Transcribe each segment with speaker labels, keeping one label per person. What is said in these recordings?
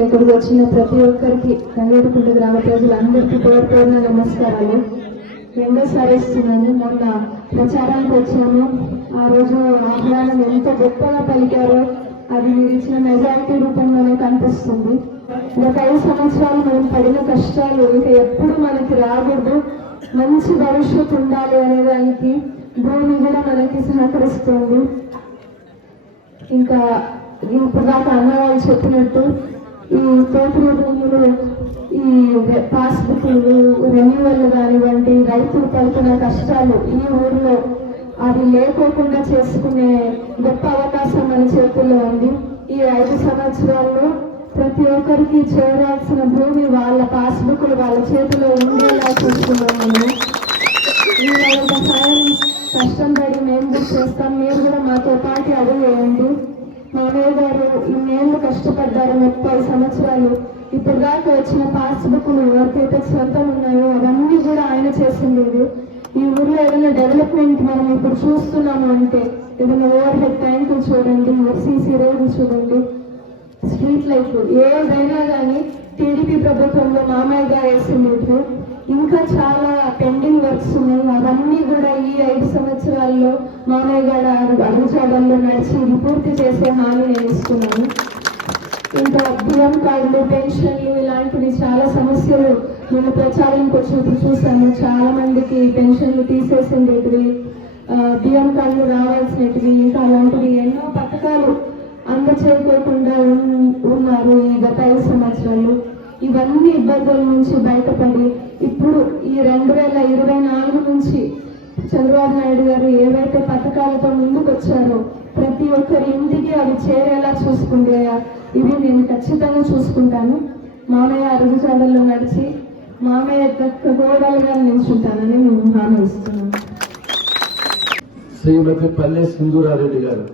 Speaker 1: ఇక్కడికి వచ్చిన ప్రతి ఒక్కరికి తంగేడుకుంట గ్రామ ప్రజలందరికీ పేరు పేరున నమస్కారాలు. రెండోసారి ఇస్తున్నాను మొన్న ప్రచారానికి వచ్చాము. ఆ రోజు ఆహ్వానం ఎంత గొప్పగా పలికారో అది మీరు ఇచ్చిన మెజారిటీ రూపంలోనే కనిపిస్తుంది. గత ఐదు సంవత్సరాలు మనం పడిన కష్టాలు ఇంకా ఎప్పుడు మనకి రాకూడదు. మంచి భవిష్యత్తు ఉండాలి అనే దానికి భూమి కూడా మనకి సహకరిస్తుంది. ఇంకా ఇప్పుడు దాకా అన్న వాళ్ళు చెప్పినట్టు ఈ తోపుడు భూములు ఈ పాస్బుక్లు రెన్యువల్ కానివ్వండి రైతులు పడుతున్న కష్టాలు ఈ ఊరిలో అది లేకోకుండా చేసుకునే గొప్ప అవకాశం మన చేతుల్లో ఉంది. ఈ ఐదు సంవత్సరాల్లో ప్రతి ఒక్కరికి చేరాల్సిన భూమి వాళ్ళ పాస్బుక్లు వాళ్ళ చేతిలో ఉండేలా చూసుకున్నాము మీరు సాయం కష్టం పడి మేము చేస్తాం. మీరు కూడా మాతో పాటు అడుగు వేయండి మామయ్య గారు ఇన్నేళ్ళు కష్టపడ్డారు ముప్పై సంవత్సరాలు. ఇప్పుడు దాకా వచ్చిన పాస్బుక్లు ఎవరికైతే సొంతం ఉన్నాయో అవన్నీ కూడా ఆయన చేసింది ఈ ఊర్లో ఏదైనా డెవలప్మెంట్ మనం ఇప్పుడు చూస్తున్నాము అంటే ఏదైనా ఓవర్ హెడ్ ట్యాంకులు చూడండి సీసీ రోడ్లు చూడండి స్ట్రీట్ లైట్లు ఏదైనా కానీ టీడీపీ ప్రభుత్వంలో మామయ్య గారు వేసింది ఇంకా చాలా పెండింగ్ వర్క్స్ ఉన్నాయి. అవన్నీ కూడా ఈ ఐదు సంవత్సరాల్లో మామయ్య గారు అడుగుజాడల్లో నడిచి ఇది పూర్తి చేసే హామీ నేను ఇస్తున్నాను. ఇంకా బియ్యం కార్డులు పెన్షన్లు ఇలాంటివి చాలా సమస్యలు మన ప్రచారంకి వచ్చినప్పుడు చూస్తాను చాలా మందికి పెన్షన్లు తీసేసిండేటివి బియ్యం కార్డులు రావాల్సినటివి ఇంకా అలాంటివి ఎన్నో పథకాలు అందచేయకోకుండా ఉన్నారు ఈ గత ఐదు సంవత్సరాలు ఇవన్నీ ఇబ్బందుల నుంచి బయటపడి ఇప్పుడు ఈ రెండు వేల ఇరవై నాలుగు నుంచి చంద్రబాబు నాయుడు గారు ఏవైతే పథకాలతో ముందుకు వచ్చారో ప్రతి ఒక్కరి ఇంటికి అవి చేరేలా చూసుకుంటే ఇవి నేను ఖచ్చితంగా చూసుకుంటాను. మామయ్య అరుగుజాడల్లో నడిచి మామయ్య దక్క గోడలుగా నిల్చుంటానని నేను హామీ ఇస్తున్నాను.
Speaker 2: శ్రీమతి పల్లె సింధూరారెడ్డి గారు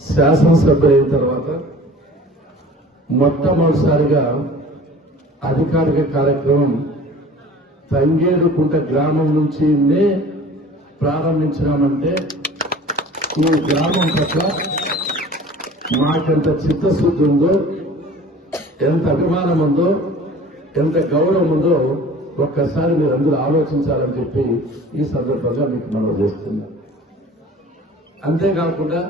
Speaker 2: శాసనసభ అయిన తర్వాత మొట్టమొదటిసారిగా అధికారిక కార్యక్రమం తంగేడుకుంట గ్రామం నుంచి ప్రారంభించినామంటే ఈ గ్రామం పట్ల మాకెంత చిత్తశుద్ధి ఉందో ఎంత అభిమానం ఉందో ఎంత గౌరవం ఉందో ఒక్కసారి మీరు అందరూ ఆలోచించాలని చెప్పి ఈ సందర్భంగా మీకు మనం చేస్తున్నాం. అంతేకాకుండా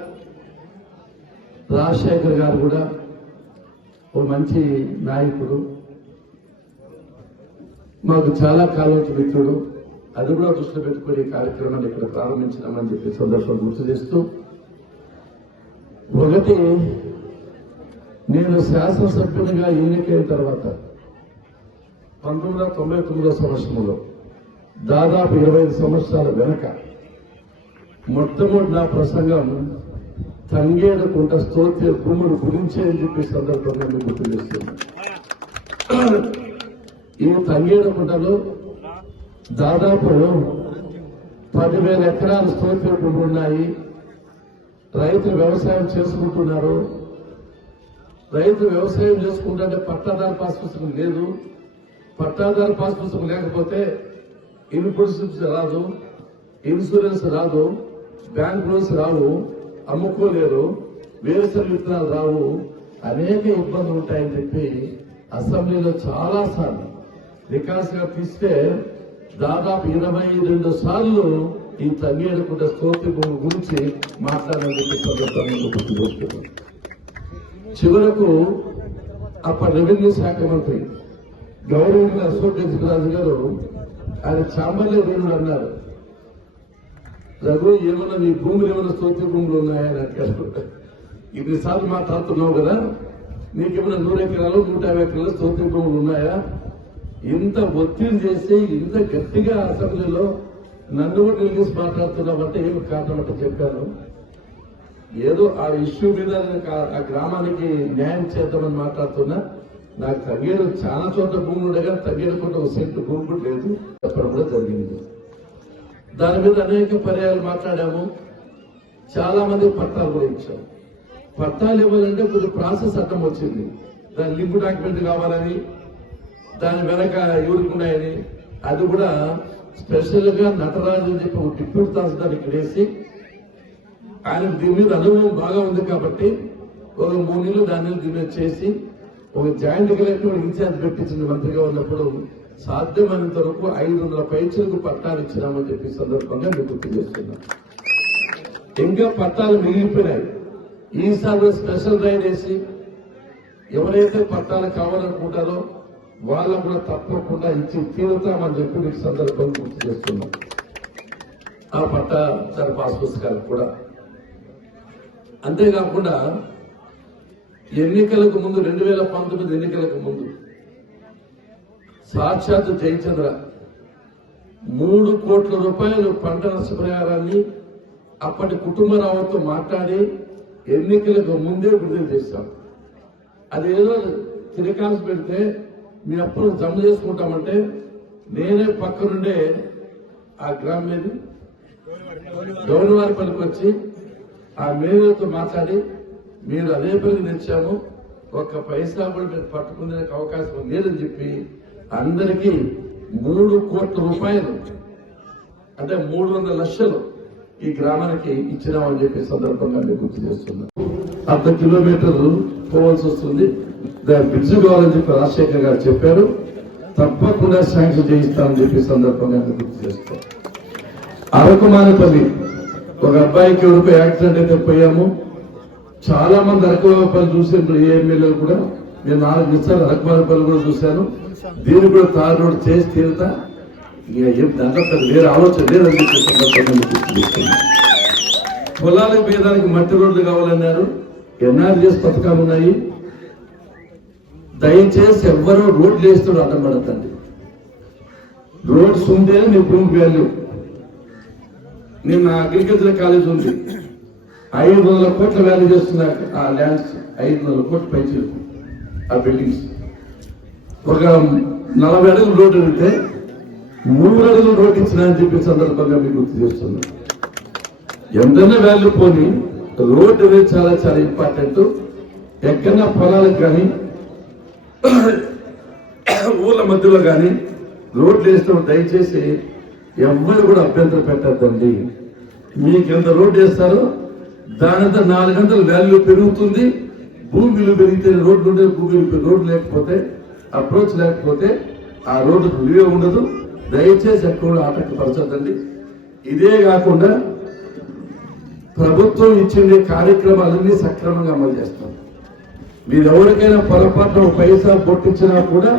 Speaker 2: రాజశేఖర్ గారు కూడా ఓ మంచి నాయకుడు మాకు చాలా కాలం నుంచి మిత్రుడు అది కూడా దృష్టిలో పెట్టుకుని కార్యక్రమాన్ని ఇక్కడ ప్రారంభించినామని చెప్పి సందర్భం గుర్తు చేస్తూ ఒకటి నేను శాసనసభ్యునిగా ఎన్నికైన తర్వాత పంతొమ్మిది వందల తొంభై తొమ్మిదో సంవత్సరంలో దాదాపు ఇరవై ఐదు సంవత్సరాల వెనక మొట్టమొదటి నా ప్రసంగం తంగేడు కుంట స్తోత్ర భూములు గురించే అని చెప్పి సందర్భంగా మీకు గుర్తు చేస్తున్నాను ఈ తంగేడు కుంటలో దాదాపు పదివేల ఎకరాల స్తోత్ర భూములు ఉన్నాయి. రైతులు వ్యవసాయం చేసుకుంటున్నారు. రైతు వ్యవసాయం చేసుకుంటే పట్టాదారు పాస్ పుస్తకం లేదు. పట్టాదారు పాస్ పుస్తకం లేకపోతే ఇన్పుట్స్ రాదు ఇన్సూరెన్స్ రాదు బ్యాంక్ లోన్స్ రావు అమ్ముకోలేరు వేరుశనగ విత్తనాలు రావు. అనేక ఇబ్బందులు ఉంటాయని చెప్పి అసెంబ్లీలో చాలా సార్లు రికార్డ్స్గా తీస్తే దాదాపు ఇరవై రెండు సార్లు ఈ తంగేడుకుంట స్తోత్ర భూమి గురించి మాట్లాడని చివరకు అప్పటి రెవెన్యూ శాఖ మంత్రి గౌరవ అశోక్ రాజు గారు ఆయన చాంబర్లే అన్నారు. రఘు ఏమన్నా నీ భూములు ఏమైనా స్తోత్ర భూములు ఉన్నాయని అడిగారు. ఇన్నిసార్లు మాట్లాడుతున్నావు కదా నీకేమైనా నూరు ఎకరాలు నూట యాభై ఎకరాలు స్తోత్ర భూములు ఉన్నాయా? ఇంత ఒత్తిడి చేసి ఇంత గట్టిగా అసెంబ్లీలో నన్ను కూడా నిలిచి మాట్లాడుతున్నామంటే ఏమి కారణం అంటే చెప్పాను. ఏదో ఆ ఇష్యూ మీద ఆ- గ్రామానికి న్యాయం చేద్దామని మాట్లాడుతున్నా. నాకు తగ్గేరు చాలా చోట్ల భూములు ఉండే కానీ ఒక సెంటు భూమి కూడా లేదు. చెప్పడం కూడా జరిగింది. దాని మీద అనేక పర్యాలు మాట్లాడాము. చాలా మంది పట్టాలు కూడా ఇచ్చాం. పట్టాలు ఇవ్వాలంటే కొద్ది ప్రాసెస్ అడ్డం వచ్చింది. దాని లింక్ డాక్యుమెంట్ కావాలని దాని వెనక ఎవరుకున్నాయని అది కూడా స్పెషల్గా నటరాజు అని చెప్పి ఒక డిప్యూటీ తహసీల్దార్ ఇక్కడ వేసి ఆయనకు దీని మీద అనుభవం బాగా ఉంది కాబట్టి ఒక మూడు నెలలు దాని దీని మీద చేసి ఒక జాయింట్ కలెక్టర్ ఇన్ఛార్జ్ పెట్టించింది మంత్రిగా ఉన్నప్పుడు సాధ్యమైనంత వరకు ఐదు వందల పైచలకు పట్టాలు ఇచ్చినామని చెప్పి సందర్భంగా నేను గుర్తు చేస్తున్నాను ఇంకా పట్టాలు మిగిలిపోయినాయి. ఈసారి స్పెషల్ రైడ్ వేసి ఎవరైతే పట్టాలు కావాలనుకుంటారో వాళ్ళకు కూడా తప్పకుండా ఇచ్చి తీరుతామని చెప్పి మీకు సందర్భం గుర్తు చేస్తున్నాం. ఆ పట్ట సార్ పాస్ పుస్తకాలు కూడా. అంతేకాకుండా ఎన్నికలకు ముందు రెండు వేల పంతొమ్మిది ఎన్నికలకు ముందు సాక్షాత్ జయచంద్ర మూడు కోట్ల రూపాయలు పంట నష్టపరిహారాన్ని అప్పటి కుటుంబరావుతో మాట్లాడి ఎన్నికలకు ముందే విడుదల చేశాం. అదేదో తిరకాల్సి పెడితే మీ అప్పులు జమ చేసుకుంటామంటే నేనే పక్కనుండే ఆ గ్రామం మీద గవర్నర్ పనికి వచ్చి ఆ మేయర్తో మాట్లాడి మీరు అదే పని తెచ్చాము. ఒక్క పైసా కూడా మీరు పట్టుకునే అవకాశం లేదని చెప్పి అందరికీ మూడు కోట్ల రూపాయలు అంటే మూడు వందల లక్షలు ఈ గ్రామానికి ఇచ్చినామని చెప్పి సందర్భంగా నేను గుర్తు చేస్తున్నాను. అర్ధ కిలోమీటర్ పోవాల్సి వస్తుంది. బ్రిడ్జ్ కావాలని చెప్పి రాజశేఖర్ గారు చెప్పారు. తప్పకుండా శాంక్షన్ చేయిస్తామని చెప్పి సందర్భంగా గుర్తు గుర్తు అరకు మానపల్లి ఒక అబ్బాయికి ఎవరికో యాక్సిడెంట్ అయితే పోయాము. చాలా మంది అరకుమానపల్లి చూసిన ఏ ఎమ్మెల్యేలు కూడా. నేను నాలుగు ఇస్తాను అరకుమానపల్లి కూడా చూశాను. దీన్ని కూడా తారు రోడ్ చేసి తీరుతా. ఇక ఏం దాంట్లో వేరే ఆలోచన లేదని చెప్పి సందర్భంగా గుర్తు చేస్తున్నాను. పొలాలకు పోయేదానికి మట్టి రోడ్లు కావాలన్నారు. ఎన్ఆర్జీఎస్ పథకాలు ఉన్నాయి? దయచేసి ఎవ్వరూ రోడ్లు వేస్తూ అడ్డం పడతండి రోడ్స్ ఉంటేనే నీ భూమి వాల్యూ నిన్న అగ్రికల్చర్ కాలేజ్ ఉంది. ఐదు వందల కోట్ల వాల్యూ చేస్తున్న ఆ ల్యాండ్స్ ఐదు వందల కోట్ల పై ఆ బిల్డింగ్స్ ఒక నలభై అడుగులు రోడ్డు వెళ్తే మూడు అడుగులు రోడ్డు ఇచ్చిన అని చెప్పి సందర్భంగా మీకు గుర్తు చేస్తున్నా. ఎంతైనా వాల్యూ పోని రోడ్డు అనేది చాలా చాలా ఇంపార్టెంట్ ఎక్కడన్నా పొలాలకు కానీ ఊళ్ళ మధ్యలో కానీ రోడ్లు వేస్తాం దయచేసి ఎవరు కూడా అభ్యంతరం పెట్టద్దండి. మీకు ఎంత రోడ్డు వేస్తారో దానంతా నాలుగు గంటల వాల్యూ పెరుగుతుంది. భూమి విలువ పెరిగితే రోడ్లు ఉంటే భూమి రోడ్డు లేకపోతే అప్రోచ్ లేకపోతే ఆ రోడ్డు విలువ ఉండదు. దయచేసి ఎక్కడ ఆటంకపరచద్దండి. ఇదే కాకుండా ప్రభుత్వం ఇచ్చిన కార్యక్రమాలన్నీ సక్రమంగా అమలు చేస్తాం. మీరు ఎవరికైనా పొరపాటున ఒక పైసా పొట్టించినా కూడా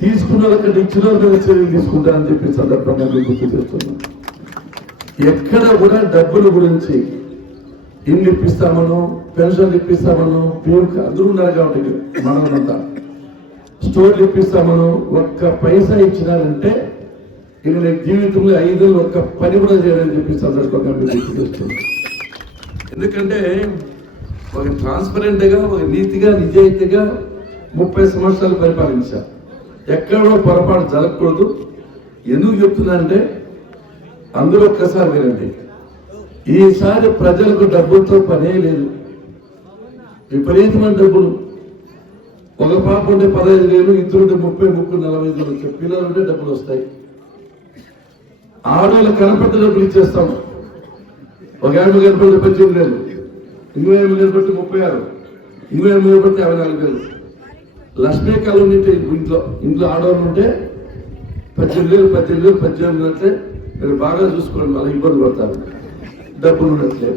Speaker 2: తీసుకున్న వాళ్ళకి ఇచ్చిన వాళ్ళ మీద చర్యలు తీసుకుంటారని చెప్పి సందర్భంగా గుర్తు చేస్తున్నాం ఎక్కడ కూడా డబ్బుల గురించి ఇల్లు ఇప్పిస్తామను పెన్షన్లు ఇప్పిస్తామను పేరు అందరూ ఉన్నారు కాబట్టి మనమంతా. స్టోర్లు ఇప్పిస్తామను ఒక్క పైసా ఇచ్చినారంటే ఇక నేను జీవితంలో ఐదు ఒక్క పని కూడా చేయాలని చెప్పి సందర్భంగా గుర్తు చేస్తున్నాం ఎందుకంటే ఒక ట్రాన్స్పరెంట్గా ఒక నీతిగా నిజాయితీగా ముప్పై సంవత్సరాలు పరిపాలించా. ఎక్కడో పొరపాటు జరగకూడదు. ఎందుకు చెప్తున్నా అందరూ ఒక్కసారి వినండి. ఈసారి ప్రజలకు డబ్బులతో పనే లేదు. విపరీతమైన డబ్బులు. ఒక పాప ఉంటే పదహైదు వేలు ఇద్దరు ఉంటే ముప్పై ముప్పై నలభై ఐదు వేలు. పిల్లలు ఉంటే డబ్బులు వస్తాయి. ఆడవాళ్ళు కనపడ్డ డబ్బులు ఇచ్చేస్తాం. ఒక ఆమె కనపడితే పద్దెనిమిది ఇరవై ఎనిమిది వేలు కనపడితే ముప్పై ఆరు. ఇరవై ఎనిమిది వేలు కనపడితే యాభై నాలుగు వేలు. లక్ష్మీ కాలం ఉంటే ఇంట్లో ఇంట్లో ఆడవాళ్ళు ఉంటే పద్దెనిమిది వేలు పద్దెనిమిది వేలు పద్దెనిమిది అంటే మీరు బాగా చూసుకోండి మళ్ళీ ఇబ్బంది పడతారు. డబ్బులు ఉన్నట్లే.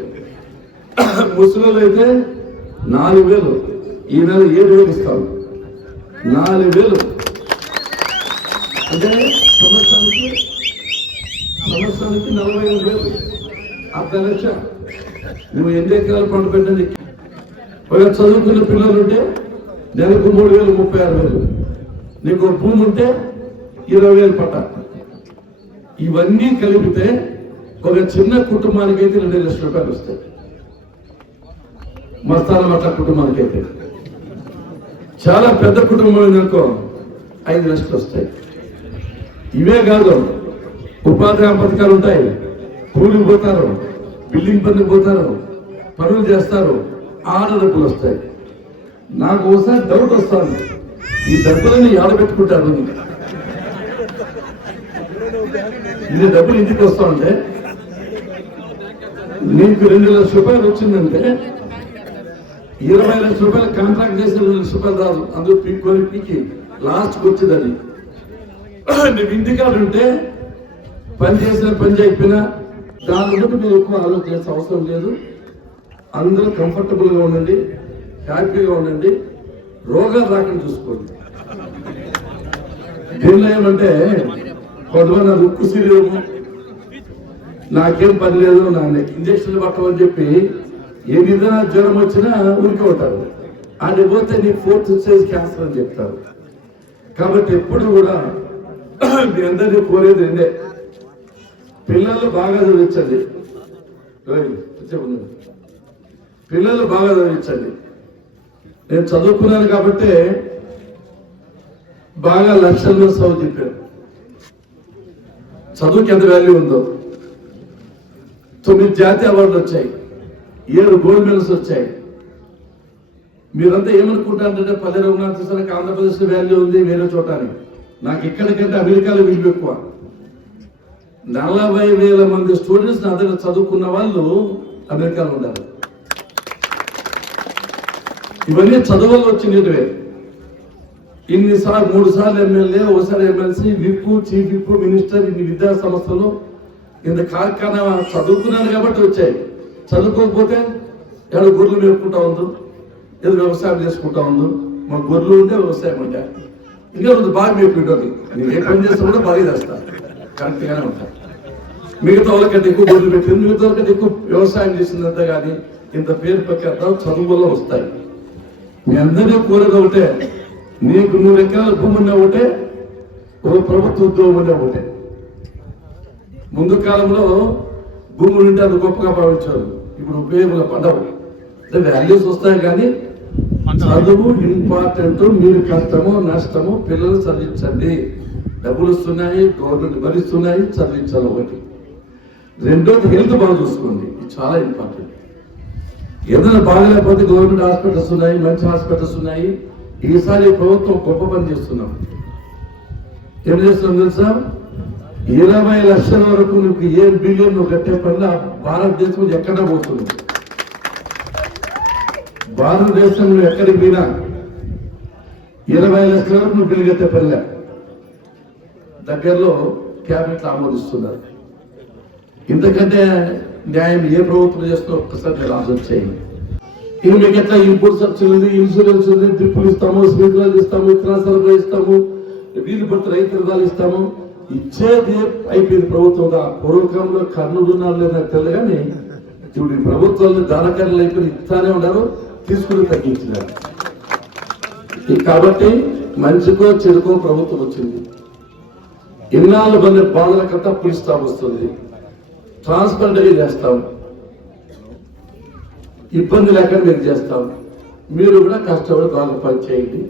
Speaker 2: ముసలి అయితే నాలుగు వేలు. ఈ నెల ఏడు వేలు ఇస్తాను నాలుగు వేలు. అంటే సంవత్సరానికి సంవత్సరానికి నలభై ఐదు వేలు. అర్ధ నువ్వు ఎన్ని ఎకరాలు పంట పెట్టండి ఒక చదువుకున్న పిల్లలు ఉంటే నెలకు మూడు వేలు ముప్పై ఆరు వేలు. నీకు ఒక భూమి ఉంటే ఇరవై వేలు పట్ట. ఇవన్నీ కలిపితే ఒక చిన్న కుటుంబానికి అయితే రెండు లక్షల రూపాయలు వస్తాయి. మస్తానం అట్ల కుటుంబానికి అయితే చాలా పెద్ద కుటుంబం అనుకో ఐదు లక్షలు వస్తాయి. ఇవే కాదు ఉపాధి పథకాలు ఉంటాయి. కూలికి పోతారు బిల్డింగ్ పనికి పోతారు పనులు చేస్తారు ఆడ డబ్బులు వస్తాయి. నాకు ఒకసారి డౌట్ వస్తాను ఈ డబ్బులని ఆడబెట్టుకుంటారు ఇది డబ్బులు ఇంటికి వస్తా ఉంటే నీకు రెండు లక్షల రూపాయలు వచ్చిందంటే ఇరవై లక్షల రూపాయలు కాంట్రాక్ట్ చేసి రెండు లక్షల రూపాయలు రాదు. అందులో పీక్కొని పీకి లాస్ట్కి వచ్చిందని అది. నీకు ఇంటికాడు ఉంటే పని చేసిన పని చేయకపోయినా దాని గురించి మీరు ఎక్కువ ఆలోచించాల్సిన అవసరం లేదు. అందరూ కంఫర్టబుల్గా ఉండండి హ్యాపీగా ఉండండి రోగాలు రాకుండా చూసుకోండి. దీనిలో ఏమంటే కొంతమంది నాకు ఉక్కు శరీరము. నాకేం పని లేదు నాన్న. ఇంజక్షన్లు పట్టమని చెప్పి ఏ విధంగా జ్వరం వచ్చినా ఉరికి ఉంటారు అది పోతే నీ ఫోర్త్ స్టేజ్ క్యాన్సర్ అని చెప్తారు. కాబట్టి ఎప్పుడు కూడా మీ అందరినీ కోరేది రెండే. పిల్లలు బాగా చదివించండి. పిల్లలు బాగా చదివించండి. నేను చదువుకున్నాను కాబట్టి బాగా లక్షల్లో చదువు చెప్పాను చదువుకి ఎంత వాల్యూ ఉందో? తొమ్మిది జాతీయ అవార్డులు వచ్చాయి. ఏడు గోల్డ్ మెడల్స్ వచ్చాయి. మీరంతా ఏమనుకుంటారంటే పల్లె రఘునాథ్ కృష్ణకి ఆంధ్రప్రదేశ్ వాల్యూ ఉంది వేరే చూడటానికి నాకు ఇక్కడికంటే అమెరికాలో విలువ ఎక్కువ. నలభై వేల మంది స్టూడెంట్స్ నా దగ్గర చదువుకున్న వాళ్ళు అమెరికాలో ఉన్నారు ఇవన్నీ చదువులు వచ్చినవే. ఇన్నిసార్లు మూడు సార్లు ఎమ్మెల్యే ఒకసారి MLC whip chief whip minister ఇన్ని విద్యా సంస్థలు ఇంత కార్ఖానా చదువుకున్నాను కాబట్టి వచ్చాయి. చదువుకోకపోతే ఏడు గొర్రెలు మేపుకుంటా ఉందో ఏదో వ్యవసాయం చేసుకుంటా ఉందో మా గొర్రెలు ఉంటే వ్యవసాయం అంటే. ఇంకా బాగా మేపుకుంటుంది నేను ఏ పని చేస్తా కూడా బాగా చేస్తాను కరెక్ట్గానే ఉంటారు. మిగతా వాళ్ళకంటే ఎక్కువ గొర్రెలు పెట్టింది మిగతా వాళ్ళకంటే ఎక్కువ వ్యవసాయం చేసిందంతా కానీ ఇంత పేరు ప్రఖ్యాత చదువుల్లో వస్తాయి. మీ అందరినీ కోరేది ఒకటే నీకు నూరు ఎకరాల భూమి ఉన్న ఒకటే ఒక ప్రభుత్వ ఉద్యోగం ఉండే ఒకటే. ముందు కాలంలో భూములు ఉంటే అది గొప్పగా భావించారు ఇప్పుడు ఉపయోగంగా పడవు. అంటే వాల్యూస్ వస్తాయి కానీ చదువు ఇంపార్టెంట్ మీరు కష్టము నష్టము పిల్లలు చదివించండి. డబ్బులు వస్తున్నాయి గవర్నమెంట్ భరిస్తున్నాయి చదివించాలి ఒకటి. రెండోది హెల్త్ బాగా చూసుకోండి ఇది చాలా ఇంపార్టెంట్. ఏదైనా బాగలేకపోతే గవర్నమెంట్ హాస్పిటల్స్ ఉన్నాయి మంచి హాస్పిటల్స్ ఉన్నాయి. ఈసారి ప్రభుత్వం గొప్ప పని చేస్తున్నాం. ఏం చేస్తున్నాం తెలుసా? ఇరవై లక్షల వరకు నువ్వు ఏ బిలియన్ నువ్వు కట్టే పని భారతదేశం ఎక్కడ పోతుంది? భారతదేశంలో ఎక్కడికి పోయినా ఇరవై లక్షల వరకు నువ్వు బిల్లు దగ్గరలో క్యాబినెట్ ఆమోదిస్తున్నారు. ఇంతకంటే న్యాయం ఏ ప్రభుత్వం చేస్తుందో ఒక్కసారి మీరు ఆలోచన చేయండి ఇక మీకు ఎట్లా ఇంపోర్ట్ సబ్సిడీ ఉంది ఇన్సూరెన్స్ ఉంది ట్రిప్పులు ఇస్తాము స్ప్రింక్లర్లు ఇస్తాము ఇతర సరుకులు ఇస్తాము వీలు పడితే రైతు రుణాలు ఇస్తాము. ఇచ్చేది అయిపోయింది ప్రభుత్వం. పూర్వకంలో పూర్వకాలంలో కర్నూలు ఉన్నారు లేదు నాకు తెలియదు కానీ ఇప్పుడు ఈ ప్రభుత్వాలు దానకర్లు అయిపోయి ఇస్తానే ఉన్నారు. తీసుకుని తగ్గించినారు. కాబట్టి మంచికో చెడుకో ప్రభుత్వం వచ్చింది. ఇన్నాళ్ళు కొన్ని బాధలకంతా పిలుస్తా వస్తుంది. ట్రాన్స్పరెంట్గా చేస్తాం. ఇబ్బంది లేకుండా మీరు చేస్తాం. మీరు కూడా కష్టపడి బాగా పని చేయండి